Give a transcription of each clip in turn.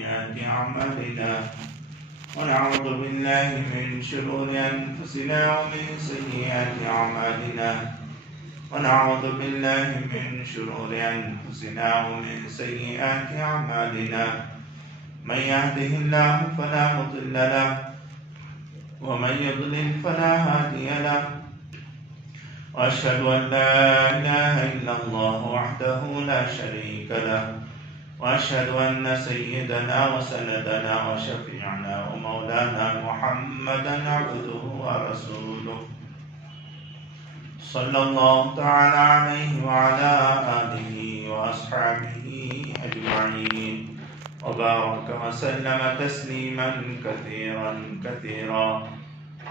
سيئات أعمالنا ونعوذ بالله من شرور أنفسنا ومن سيئات أعمالنا ونعوذ بالله من شرور أنفسنا ومن سيئات أعمالنا من يهده الله فلا مضل له ومن يضلل فلا هادي له وأشهد أن لا إله إلا الله وحده لا شريك له وأشهد أن سيدنا وسندنا وشفيعنا ومولانا محمدا عبده ورسوله صلى الله تعالى عليه وعلى آله وأصحابه أجمعين وبارك وسلم تسليما كثيرا كثيرا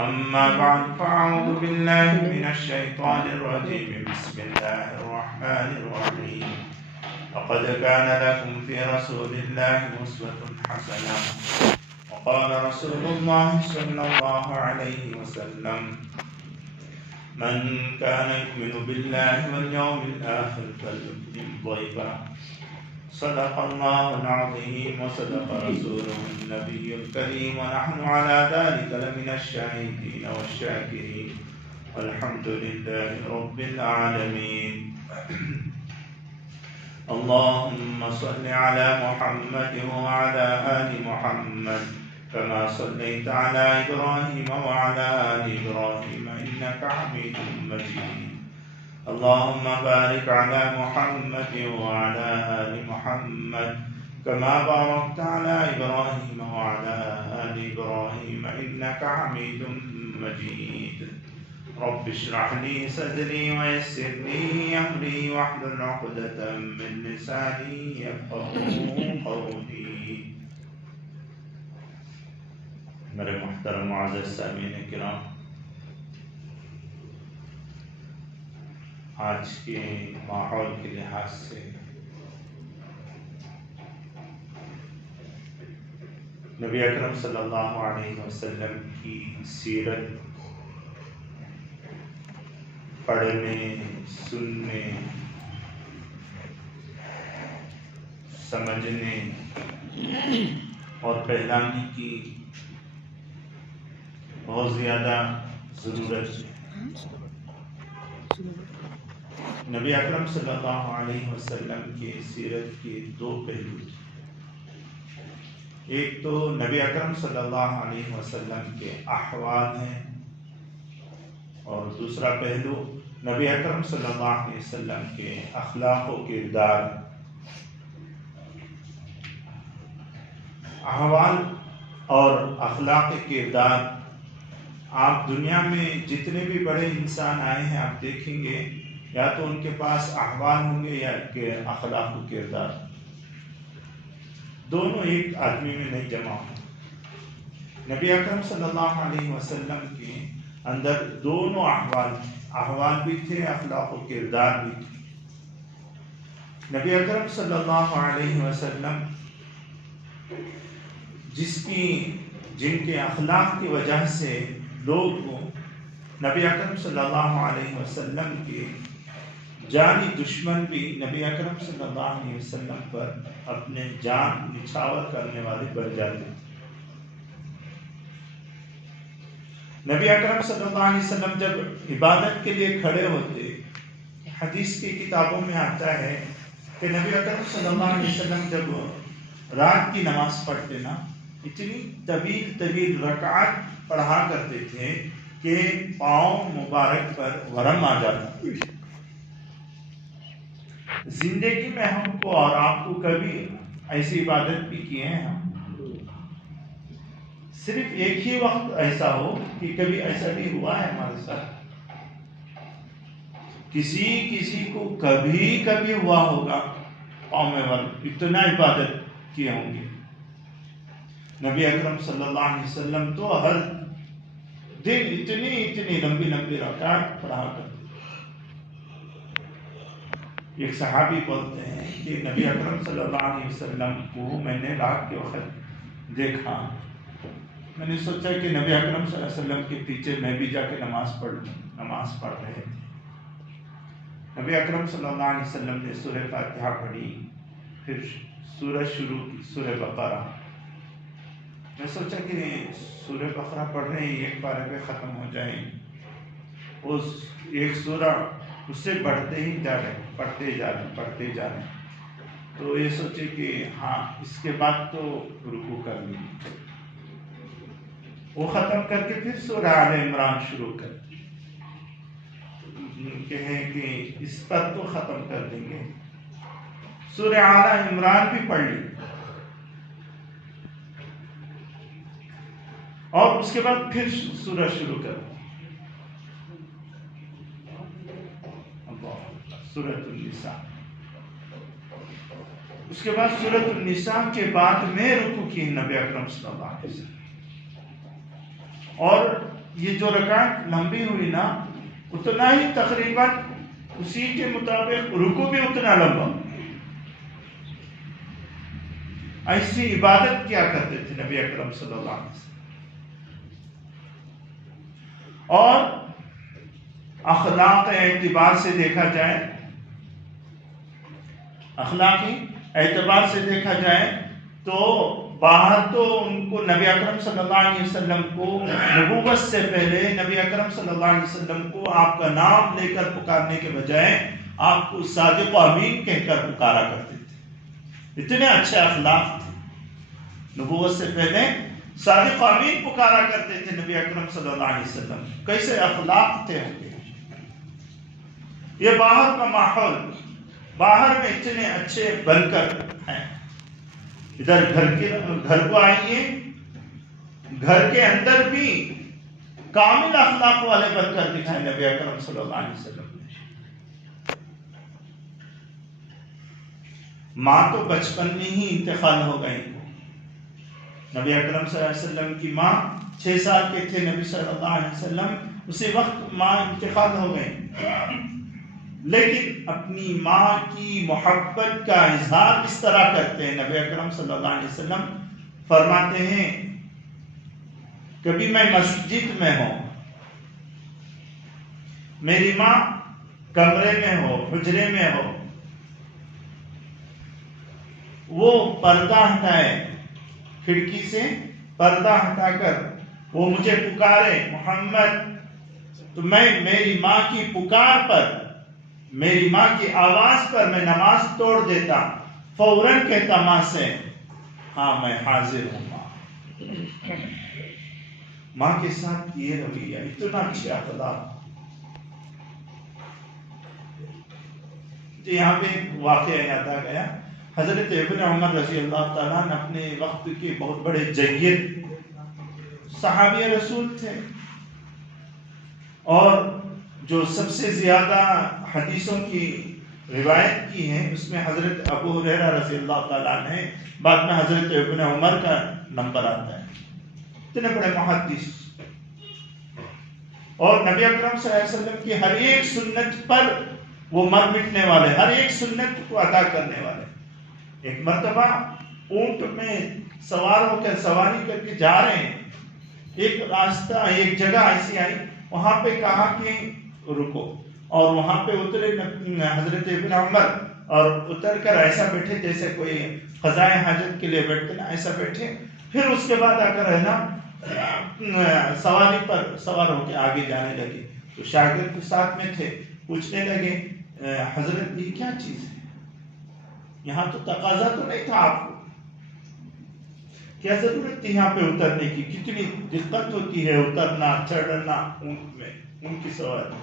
أما بعد فأعوذ بالله من الشيطان الرجيم بسم الله الرحمن الرحيم لقد كان لكم في رسول الله أسوة حسنة وقال رسول الله صلى الله عليه وسلم من كان يؤمن بالله واليوم الآخر فليكرم ضيفه صدق الله العظيم وصدق رسوله النبي الكريم ونحن على ذلك لمن الشاهدين والشاكرين والحمد لله رب العالمين اللهم صل على محمد وعلى آل محمد كما صليت على إبراهيم وعلى آل إبراهيم إنك حميد مجيد اللهم بارك على محمد وعلى آل محمد كما باركت على إبراهيم وعلى آل إبراهيم إنك حميد مجيد رب اشرح لي صدري ويسر لي أمري واحلل عقدة من لساني يفقهوا قولي. میرے محترم معزز سامعین کرام، آج کے ماحول کے لحاظ سے نبی اکرم صلی اللہ علیہ وسلم کی سیرت پڑھنے، سننے، سمجھنے اور پھیلانے کی بہت زیادہ ضرورت ہے. نبی اکرم صلی اللہ علیہ وسلم کی سیرت کے دو پہلو، ایک تو نبی اکرم صلی اللہ علیہ وسلم کے احوال ہیں اور دوسرا پہلو نبی اکرم صلی اللہ علیہ وسلم کے اخلاق و کردار. احوال اور اخلاق کردار، آپ دنیا میں جتنے بھی بڑے انسان آئے ہیں آپ دیکھیں گے یا تو ان کے پاس احوال ہوں گے یا کہ اخلاق و کردار، دونوں ایک آدمی میں نہیں جمع ہوں. نبی اکرم صلی اللہ علیہ وسلم کے اندر دونوں احوال بھی تھے، اخلاق و کردار بھی تھے. نبی اکرم صلی اللہ علیہ وسلم جن کے اخلاق کی وجہ سے لوگ نبی اکرم صلی اللہ علیہ وسلم کے جانی دشمن بھی نبی اکرم صلی اللہ علیہ وسلم پر اپنے جان نچھاور کرنے والے بن جاتے. نبی اکرم صلی اللہ علیہ وسلم جب عبادت کے لیے کھڑے ہوتے، حدیث کی کتابوں میں آتا ہے کہ نبی اکرم صلی اللہ علیہ وسلم جب رات کی نماز پڑھتے نا، اتنی طویل رکعات پڑھا کرتے تھے کہ پاؤں مبارک پر ورم آ جاتا. زندگی میں ہم کو اور آپ کو کبھی ایسی عبادت بھی کیے ہیں؟ ہم صرف ایک ہی وقت ایسا ہو کہ کبھی ایسا بھی ہوا ہے ہمارے ساتھ؟ کسی کو کبھی ہوا ہوگا پاؤں میں ورم، اتنا عبادت کیے ہوں گے. نبی اکرم صلی اللہ علیہ وسلم تو ہر دن اتنی لمبی رکعت پڑھا کرتے. ایک صحابی بولتے ہیں کہ نبی اکرم صلی اللہ علیہ وسلم کو میں نے رات کے وقت دیکھا، میں نے سوچا کہ نبی اکرم صلی اللہ علیہ وسلم کے پیچھے میں بھی جا کے نماز پڑھ رہے تھے. نبی اکرم صلی اللہ علیہ وسلم نے سورہ فاتحہ پڑھی، پھر سورہ شروع کی، سورہ بقرہ. میں سوچا کہ سورہ بقرہ پڑھ رہے ہیں، ایک پارے پہ ختم ہو جائیں. اس ایک سورہ اس سے بڑھتے ہی جا رہے، پڑھتے جا رہے. تو یہ سوچے کہ ہاں اس کے بعد تو رکوع کر لیں. وہ ختم کر کے پھر سورہ آل عمران شروع کر دی. کہیں کہ اس پر تو ختم کر دیں گے. سورہ آل عمران بھی پڑھ لی اور اس کے بعد پھر سورہ شروع کر دی. سورۃ النساء. اس کے بعد سورۃ النساء کے بعد میں رکوع کی نبی اکرم صلی اللہ علیہ وسلم. اور یہ جو رکعت لمبی ہوئی نا، اتنا ہی تقریباً اسی کے مطابق رکوع بھی اتنا لمبا. ایسی عبادت کیا کرتے تھے نبی اکرم صلی اللہ علیہ وسلم. اور اخلاق اعتبار سے دیکھا جائے، اخلاقی اعتبار سے دیکھا جائے تو باہر تو ان کو نبی اکرم صلی اللہ علیہ وسلم کو نبوت سے پہلے نبی اکرم صلی اللہ علیہ وسلم کو آپ کا نام لے کر پکارنے کے بجائے آپ کو صادق و امین کہہ کر پکارا کرتے تھے. اتنے اچھے اخلاق تھے. نبوت سے پہلے صادق و امین پکارا کرتے تھے نبی اکرم صلی اللہ علیہ وسلم. کیسے اخلاق تھے ان کے. یہ باہر کا ماحول، باہر میں اتنے اچھے بن کر ہیں. ادھر گھر کو آئیے، گھر کے اندر بھی کامل اخلاق والے بن کر دکھائے نبی اکرم صلی اللہ علیہ وسلم نے. ماں تو بچپن میں ہی انتقال ہو گئی. نبی اکرم صلی اللہ علیہ وسلم کی ماں 6 سال کے تھے نبی صلی اللہ علیہ وسلم، اسی وقت ماں انتقال ہو گئی. لیکن اپنی ماں کی محبت کا اظہار اس طرح کرتے ہیں. نبی اکرم صلی اللہ علیہ وسلم فرماتے ہیں کبھی میں مسجد میں ہوں، میری ماں کمرے میں ہو، حجرے میں ہو، وہ پردہ ہٹائے، کھڑکی سے پردہ ہٹا کر وہ مجھے پکارے محمد، تو میں میری ماں کی پکار پر، میری ماں کی آواز پر میں نماز توڑ دیتا. فوراً کہتا ماں سے ہاں میں حاضر ہوں. ماں کے ساتھ یہ رویہ، اتنا اچھا اخلاق. یہاں پہ ایک واقعہ یاد آ گیا. حضرت ابن عمر رضی اللہ تعالیٰ اپنے وقت کے بہت بڑے جید صحابی رسول تھے، اور جو سب سے زیادہ حدیثوں کی روایت کی ہے اس میں حضرت ابو ہریرہ رضی اللہ تعالیٰ نے، بعد میں حضرت ابن عمر کا نمبر آتا ہے. اتنے بڑے محدث اور نبی اکرم صلی اللہ علیہ وسلم کی ہر ایک سنت پر وہ مر مٹنے والے، ہر ایک سنت کو ادا کرنے والے. ایک مرتبہ اونٹ میں سوار ہو کر سواری کر کے جا رہے ہیں. ایک راستہ، ایک جگہ ایسی آئی، وہاں پہ کہا کہ رکو، اور وہاں پہ اترے حضرت ابن عمر، اور اتر کر ایسا بیٹھے جیسے کوئی قضائے حاجت کے لیے بیٹھتے نا، ایسا بیٹھے. پھر اس کے بعد آ کر ہے نا سواری پر سوار ہو کے آگے جانے لگے. تو شاگرد ساتھ میں تھے، پوچھنے لگے حضرت یہ کیا چیز ہے، یہاں تو تقاضا تو نہیں تھا آپ کو، کیا ضرورت تھی یہاں پہ اترنے کی، کتنی دقت ہوتی ہے اترنا چڑھنا اونٹ میں، اونٹ کی سواری.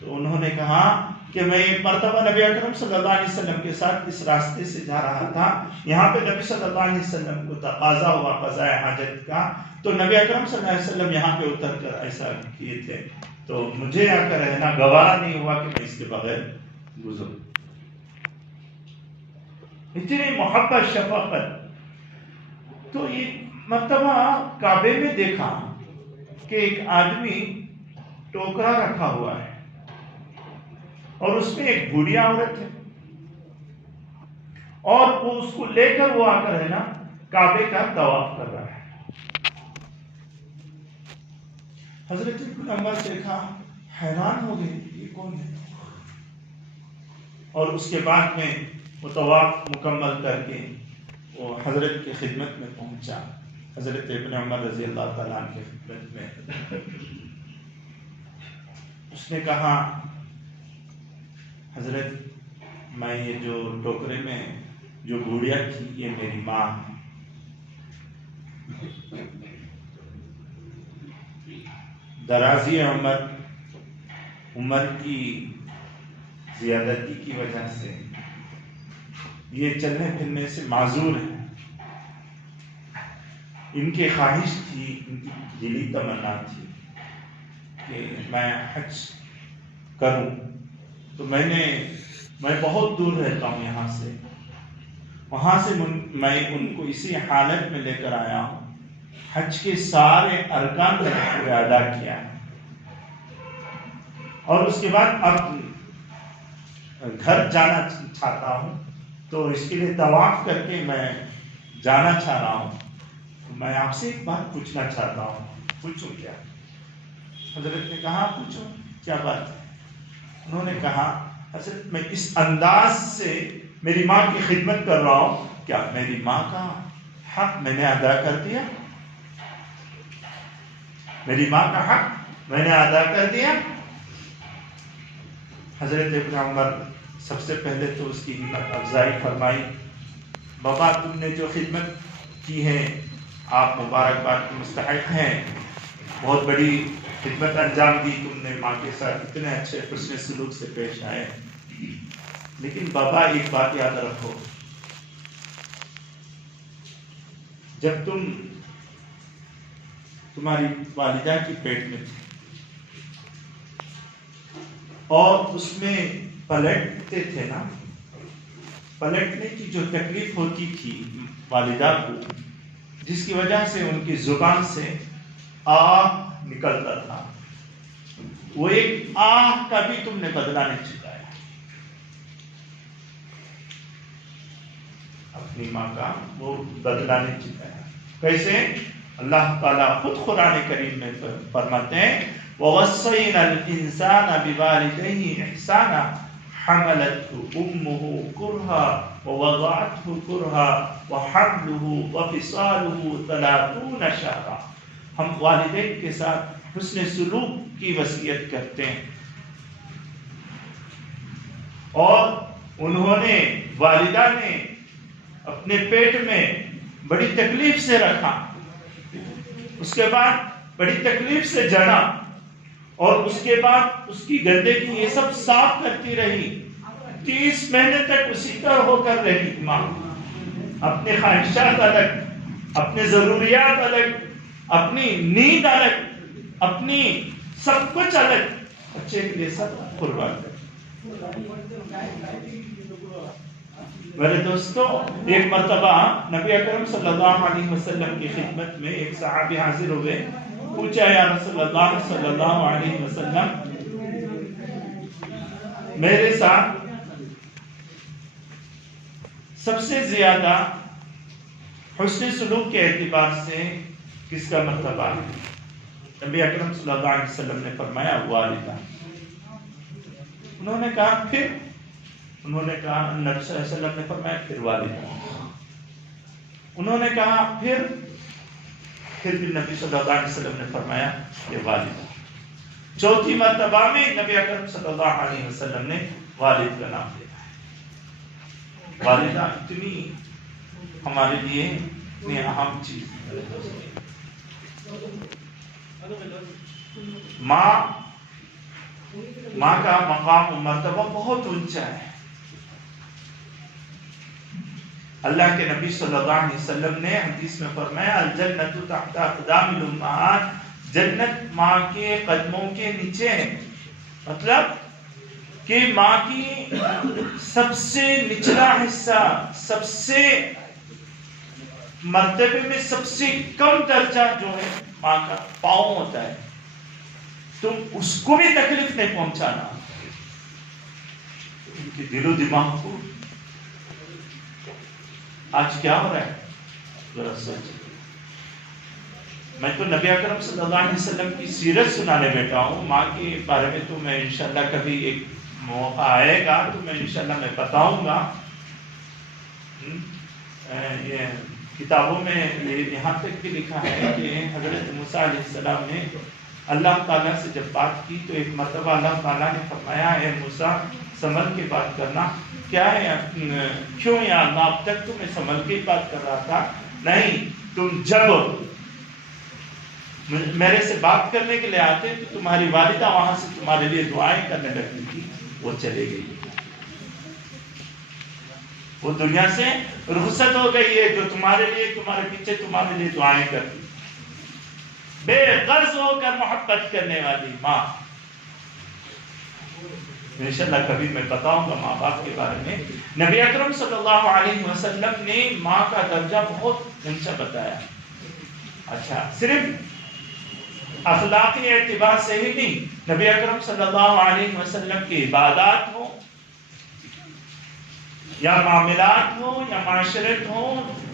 تو انہوں نے کہا کہ میں ایک مرتبہ نبی اکرم صلی اللہ علیہ وسلم کے ساتھ اس راستے سے جا رہا تھا، یہاں پہ نبی صلی اللہ علیہ وسلم کو تقاضا ہوا قضاء حاجت کا، تو نبی اکرم صلی اللہ علیہ وسلم یہاں پہ اتر کر ایسا کیے تھے، تو مجھے آ کر رہنا گوارا نہیں ہوا کہ میں اس کے بغیر گزروں. اتنی محبت، شفقت. تو ایک مرتبہ کعبے میں دیکھا کہ ایک آدمی ٹوکرا رکھا ہوا ہے اور اس میں ایک بوڑھی عورت ہے، اور وہ اس کو لے کر وہ آ کر ہے نا کعبے کا طواف کر رہا ہے. حضرت ابن عمر دیکھا، حیران ہو گئے یہ کون ہے. اور اس کے بعد میں وہ طواف مکمل کر کے وہ حضرت کی خدمت میں پہنچا، حضرت ابن عمر رضی اللہ تعالیٰ عنہ کی خدمت میں۔ اس نے کہا حضرت میں یہ جو ٹوکرے میں جو گوڑیا تھی یہ میری ماں ہے۔ درازی عمر کی زیادتی کی وجہ سے یہ چلنے پھرنے سے معذور ہیں۔ ان کی خواہش تھی، ان کی دلی تمنا تھی کہ میں حج کروں، تو میں بہت دور رہتا ہوں یہاں سے، وہاں سے میں ان کو اسی حالت میں لے کر آیا ہوں، حج کے سارے ارکان میں نے ادا کیا ہے، اور اس کے بعد اب گھر جانا چاہتا ہوں، تو اس کے لیے طواف کر کے میں جانا چاہ رہا ہوں۔ میں آپ سے ایک بات پوچھنا چاہتا ہوں، پوچھوں کیا؟ حضرت نے کہا پوچھو، کیا بات ہے؟ انہوں نے کہا حضرت میں اس انداز سے میری ماں کی خدمت کر رہا ہوں، کیا میری ماں کا حق میں نے ادا کر دیا؟ میری ماں کا حق میں نے ادا کر دیا؟ حضرت ابن عمر سب سے پہلے تو اس کی ہمت افزائی فرمائی، بابا تم نے جو خدمت کی ہے آپ مبارکباد کے مستحق ہیں، بہت بڑی خدمت انجام دی تم نے، ماں کے ساتھ اتنے اچھے حسن سلوک سے پیش آئے، لیکن بابا ایک بات یاد رکھو، جب تمہاری والدہ کی پیٹ میں تھی اور اس میں پلٹتے تھے نا، پلٹنے کی جو تکلیف ہوتی تھی والدہ کو، جس کی وجہ سے ان کی زبان سے آہ نکلتا تھا، وہ ایک آہ کا بھی تم نے بدلہ نہیں چکایا، اپنی ماں کا وہ بدلہ نہیں چکایا۔ کیسے؟ اللہ تعالیٰ خود قرآن کریم میں فرماتے ہیں وَوَصَّيْنَا الْإِنسَانَ بِوَالِدَيْهِ إِحْسَانًا حَمَلَتْهُ أُمُّهُ كُرْهًا وَوَضَعَتْهُ كُرْهًا وَحَمْلُهُ وَفِصَالُهُ 30 شهرًا۔ ہم والدین کے ساتھ حسن سلوک کی وصیت کرتے ہیں، اور والدہ نے اپنے پیٹ میں بڑی تکلیف سے رکھا، اس کے بعد بڑی تکلیف سے جنا، اور اس کے بعد اس کی گندگی یہ سب صاف کرتی رہی، 30 مہینے تک اسی طرح ہو کر رہی ماں، اپنے خواہشات الگ، اپنے ضروریات الگ، اپنی نیند الگ، اپنی سب کچھ الگ، بچے کے لیے سب قربان کر۔ میرے دوستو، ایک مرتبہ نبی اکرم صلی اللہ علیہ وسلم کی خدمت میں ایک صحابی حاضر ہوئے، پوچھا یا رسول اللہ صلی اللہ علیہ وسلم، میرے ساتھ سب سے زیادہ حسن سلوک کے اعتبار سے کس کا مرتبہ ہے؟ نبی اکرم صلی اللہ علیہ وسلم نے فرمایا والدہ۔ انہوں نے کہا پھر؟ انہوں نے کہا، نبی صلی اللہ علیہ وسلم نے فرمایا پھر والدہ۔ انہوں نے کہا پھر بھی نبی صلی اللہ علیہ وسلم نے فرمایا یہ والدہ۔ چوتھی مرتبہ میں نبی اکرم صلی اللہ علیہ وسلم نے والد کا نام لیا ہے۔ والدہ اتنی ہمارے لیے اتنی اہم چیز ہے۔ ماں کا مقام و مرتبہ بہت اونچا ہے۔ اللہ کے نبی صلی اللہ علیہ وسلم نے حدیث میں فرمایا الجنت تحت اقدام الامہات، جنت ماں کے قدموں کے نیچے ہے، مطلب کہ ماں کی سب سے نچلا حصہ، سب سے مرتبے میں سب سے کم درجہ جو ہے ماں کا پاؤں ہوتا ہے، تم اس کو بھی تکلیف نہیں پہنچانا، ان کے دل و دماغ کو۔ آج کیا ہو رہا ہے ذرا سوچیں۔ میں تو نبی اکرم صلی اللہ علیہ وسلم کی سیرت سنانے بیٹھا ہوں، ماں کے بارے میں تو میں انشاءاللہ کبھی ایک موقع آئے گا تو میں انشاءاللہ میں بتاؤں گا، یہ کتابوں میں یہاں تک بھی لکھا ہے کہ حضرت موسیٰ علیہ السلام نے اللہ تعالیٰ سے جب بات کی تو ایک مرتبہ اللہ تعالیٰ نے فرمایا اے موسیٰ سنبھل کے بات کرنا. کیا ہے کیوں یا اللہ اب تک تو میں سنبھل کے بات کر رہا تھا. نہیں، تم جب میرے سے بات کرنے کے لیے آتے تو تمہاری والدہ وہاں سے تمہارے لیے دعائیں کرنے لگتی تھی، وہ چلے گئی، وہ دنیا سے رخصت ہو گئی ہے، جو تمہارے لیے تمہارے پیچھے تمہارے لیے دعائیں کرتی، بے غرض ہو کر محبت کرنے والی ماں. انشاءاللہ کبھی میں بتاؤں گا ماں باپ کے بارے میں. نبی اکرم صلی اللہ علیہ وسلم نے ماں کا درجہ بہت اونچا بتایا. اچھا، صرف اخلاقی اعتبار سے ہی نہیں، نبی اکرم صلی اللہ علیہ وسلم کی عبادات ہو یا معاملات ہو یا معاشرت ہو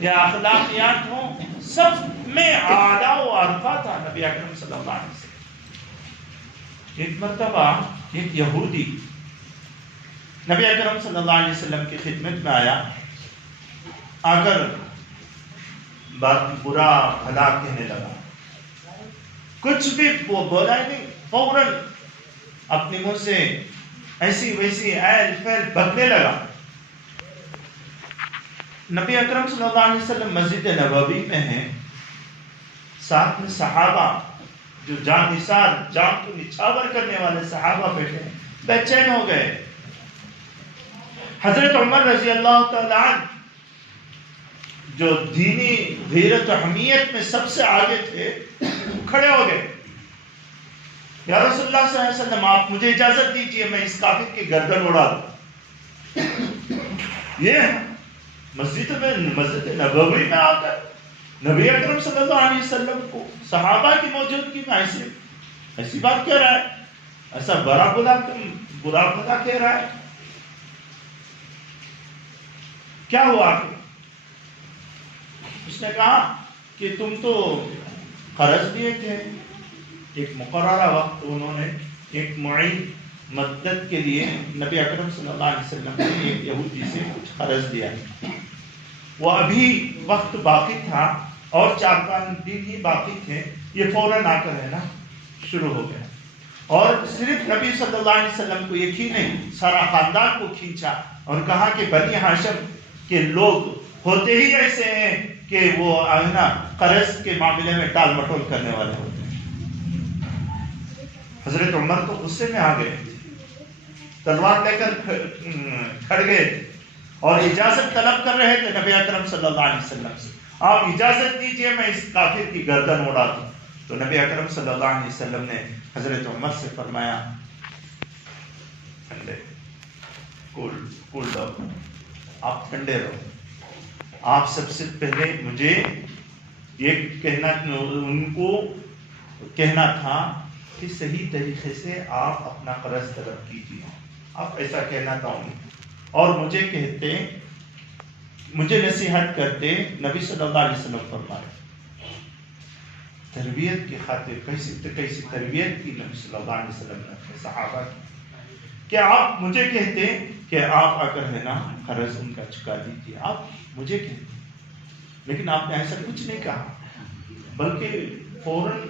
یا اخلاقیات ہو، سب میں اعلیٰ و عرفہ تھا نبی اکرم صلی اللہ علیہ وسلم. ایک مرتبہ ایک یہودی نبی اکرم صلی اللہ علیہ وسلم کی خدمت میں آیا، آ کر برا بھلا کہنے لگا. کچھ بھی وہ بولا ہی نہیں، فوراً اپنے منہ سے ایسی ویسی ایل فیل بکنے لگا. نبی اکرم صلی اللہ علیہ وسلم مسجد نبوی میں ہیں، ساتھ میں صحابہ جو جان نثار، جان کو نچھاور کرنے والے صحابہ بیٹھے ہیں، بے چین ہو گئے. حضرت عمر رضی اللہ تعالیٰ عنہ جو دینی غیرت و حمیت میں سب سے آگے تھے، کھڑے ہو گئے. یا رسول اللہ صلی اللہ علیہ وسلم، آپ مجھے اجازت دیجئے میں اس کافر کی گردن اڑا دوں. یہ مسجد نبوی میں آ کر نبی اکرم صلی اللہ علیہ وسلم کو صحابہ کی موجودگی میں ایسی بات کہہ رہا ہے، ایسا برا بلا کہہ رہا ہے. کیا ہوا؟ اس نے کہا کہ تم تو قرض دیے تھے، ایک مقررہ وقت انہوں نے ایک معین مدت کے لیے نبی اکرم صلی اللہ علیہ وسلم نے ایک یہودی سے کچھ قرض دیا. وہ ابھی وقت باقی تھا اور 4-5 دن ہی باقی تھے، یہ فوراً آ کر رہنا شروع ہو گیا. اور صرف نبی صلی اللہ علیہ وسلم کو ایک ہی نہیں، سارا خاندان کو کھینچا اور کہا کہ بنی ہاشم کے لوگ ہوتے ہی ایسے ہیں کہ وہ قرض کے معاملے میں ٹال مٹول کرنے والے ہوتے ہیں. حضرت عمر تو غصے میں آ گئے، تلوار لے کر کھڑ گئے اور اجازت طلب کر رہے تھے نبی اکرم صلی اللہ علیہ وسلم سے، آپ اجازت دیجئے میں اس کافر کی گردن اڑا دوں. تو نبی اکرم صلی اللہ علیہ وسلم نے حضرت عمر سے فرمایا ٹھنڈے کول ڈاؤن، آپ ٹھنڈے رہو. آپ سب سے پہلے مجھے یہ ان کو کہنا تھا کہ صحیح طریقے سے آپ اپنا قرض طلب کیجیے، آپ ایسا کہنا تھا انہیں، اور مجھے کہتے، مجھے نصیحت کرتے. نبی صلی اللہ علیہ وسلم فرمائے تربیت کی خاطر کیسی تربیت کی نبی صلی اللہ علیہ وسلم نے اپنے صحابہ کی، کہ آپ مجھے کہتے کہ آپ آ کر ہے نا قرض ان کا چکا دیجیے، آپ مجھے کہتے، لیکن آپ نے ایسا کچھ نہیں کہا، بلکہ فوراً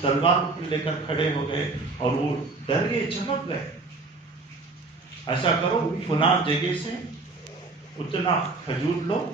تلوار لے کر کھڑے ہو گئے اور وہ ڈر گئے، چمک گئے. ایسا کرو، فلاں جگہ سے اتنا کھجور لو